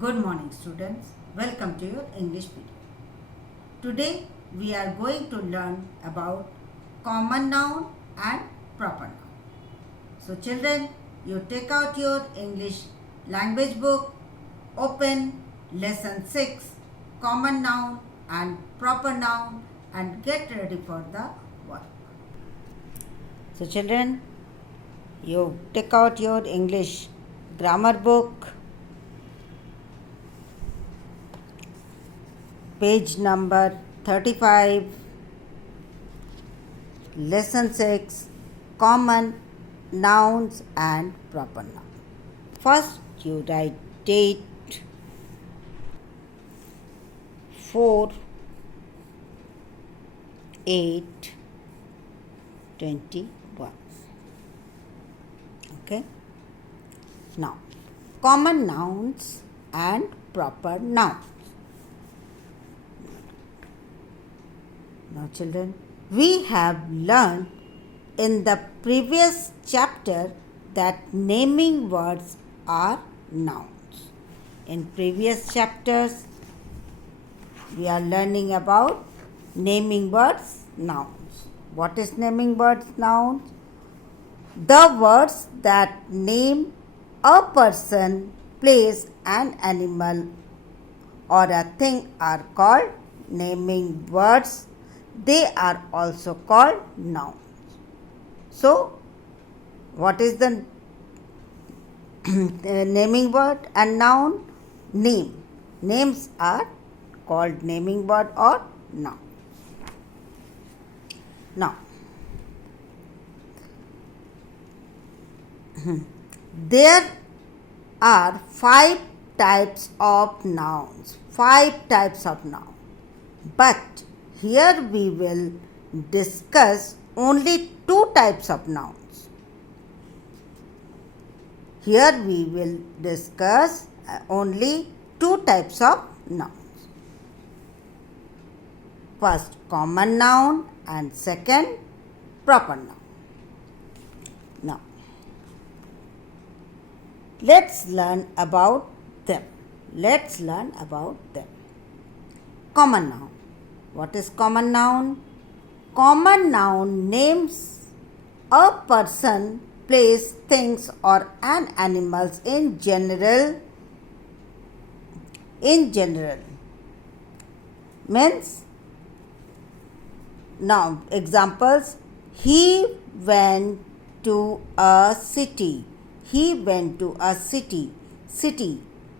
Good morning, students. Welcome to your English video. Today we are going to learn about common noun and proper noun. So, children, you take out your English language book, open lesson 6, common noun and proper noun, and get ready for the work. So, children, you take out your English grammar book, page number 35, lesson 6, common nouns and proper noun. First, you write date 4 8 21. Okay. Now, common nouns and proper nouns. Now, children, we have learned in the previous chapter that naming words are nouns. In previous chapters, we are learning about naming words, nouns. What is naming words, nouns? The words that name a person, place, an animal, or a thing are called naming words. They are also called nouns. So, what is the naming word and noun? Name. Names are called naming word or noun. Now, there are 5 types of nouns. 5 types of nouns. But here we will discuss only 2 types of nouns. Here we will discuss only 2 types of nouns. First, common noun, and second, proper noun. Now, let's learn about them. Common noun. What is common noun? Common noun names a person, place, things, or an animals in general. Means, now examples: he went to a city.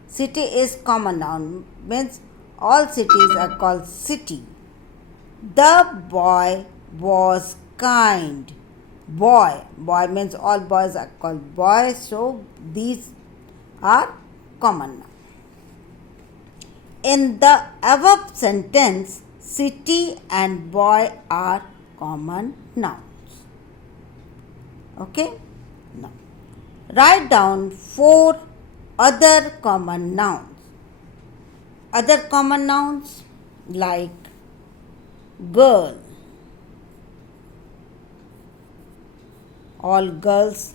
City is common noun, means all cities are called city. The boy was kind. Boy means all boys are called boys, so these are common nouns. In the above sentence, city and boy are common nouns. Okay? Now, write down 4 other common nouns. Other common nouns like girl. All girls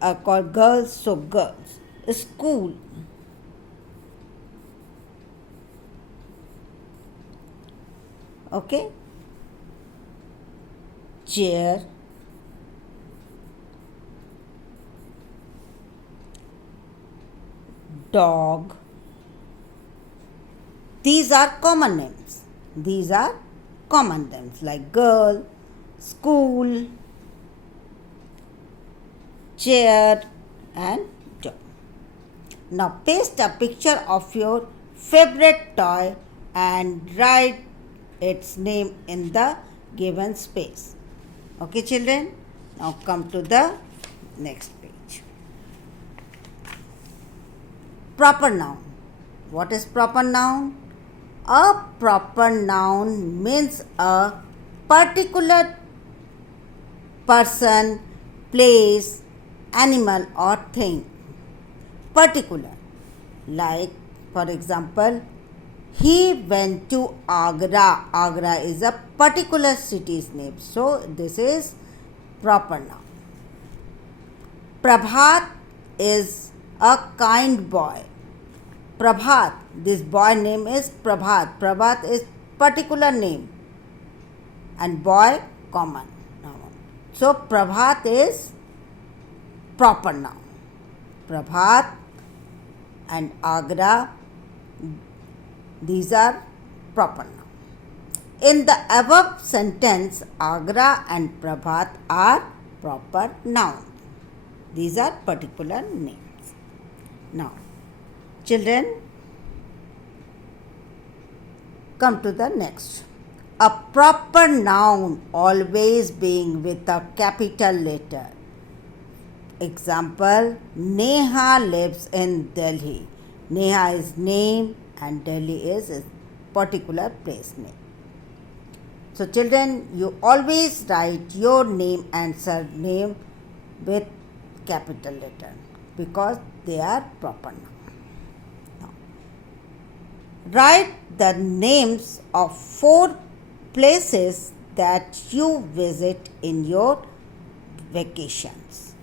are called girls, so girls. School. Okay? Chair. Dog. These are common names. Like girl, school, chair, and dog. Now paste a picture of your favorite toy and write its name in the given space. Okay, children? Now come to the next page. Proper noun. What is proper noun? A proper noun means a particular person, place, animal, or thing. Particular. Like, for example, he went to Agra. Agra is a particular city's name. So, this is proper noun. Prabhat is a kind boy. Prabhat, this boy name is Prabhat. Prabhat is particular name and boy common noun. So Prabhat is proper noun. Prabhat and Agra, these are proper noun. In the above sentence, Agra and Prabhat are proper noun. These are particular names. Now, children, come to the next. A proper noun always being with a capital letter. Example, Neha lives in Delhi. Neha is name and Delhi is a particular place name. So children, you always write your name and surname with capital letter because they are proper noun. Now, write the names of 4 places that you visit in your vacations.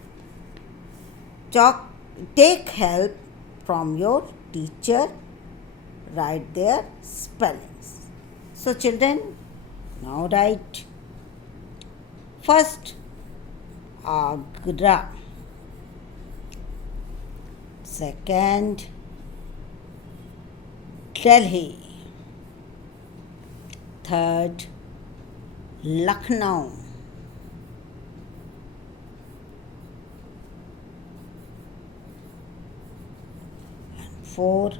Take help from your teacher, write their spellings. So children, now write. First, Agra. Second, Delhi. Third, Lucknow. And 4,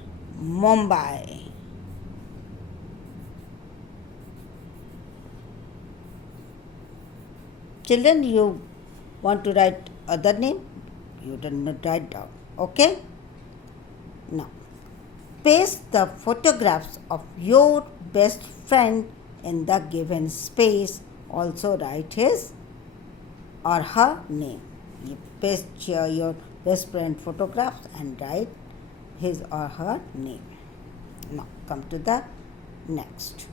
Mumbai. Children, you want to write other name? You do not write down. Okay? Now, paste the photographs of your best friend in the given space. Also write his or her name. You paste your best friend photographs and write his or her name. Now, come to the next.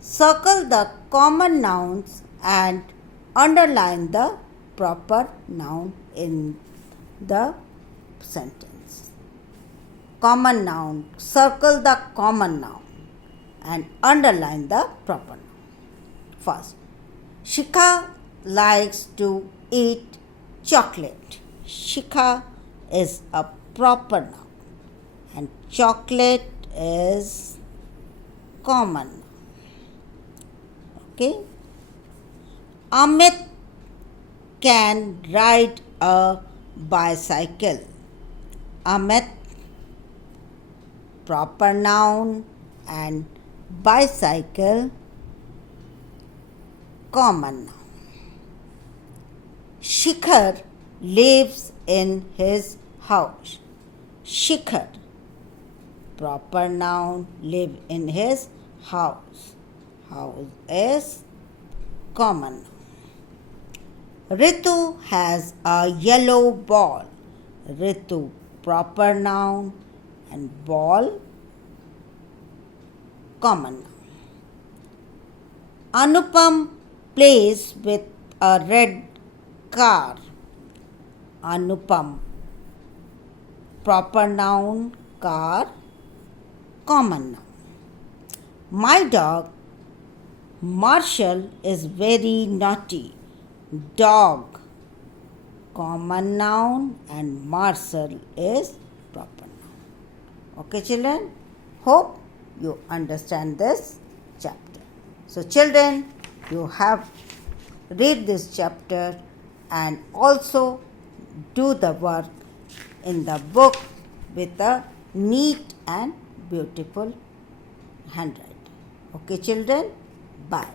Circle the common nouns and underline the proper noun in the sentence. Common noun, circle the common noun and underline the proper noun. First, Shikha likes to eat chocolate. Shikha is a proper noun and chocolate is common noun. Okay? Amit can ride a bicycle. Amit, proper noun and bicycle, common noun. Shikhar lives in his house. Shikhar, proper noun, live in his house. House is common noun. Ritu has a yellow ball. Ritu, proper noun and ball, common noun. Anupam plays with a red car. Anupam, proper noun, car, common noun. My dog Marshall is very naughty. Dog, common noun and Marshall is proper noun. Okay children, hope you understand this chapter. So children, you have read this chapter and also do the work in the book with a neat and beautiful handwriting. Okay children, bye.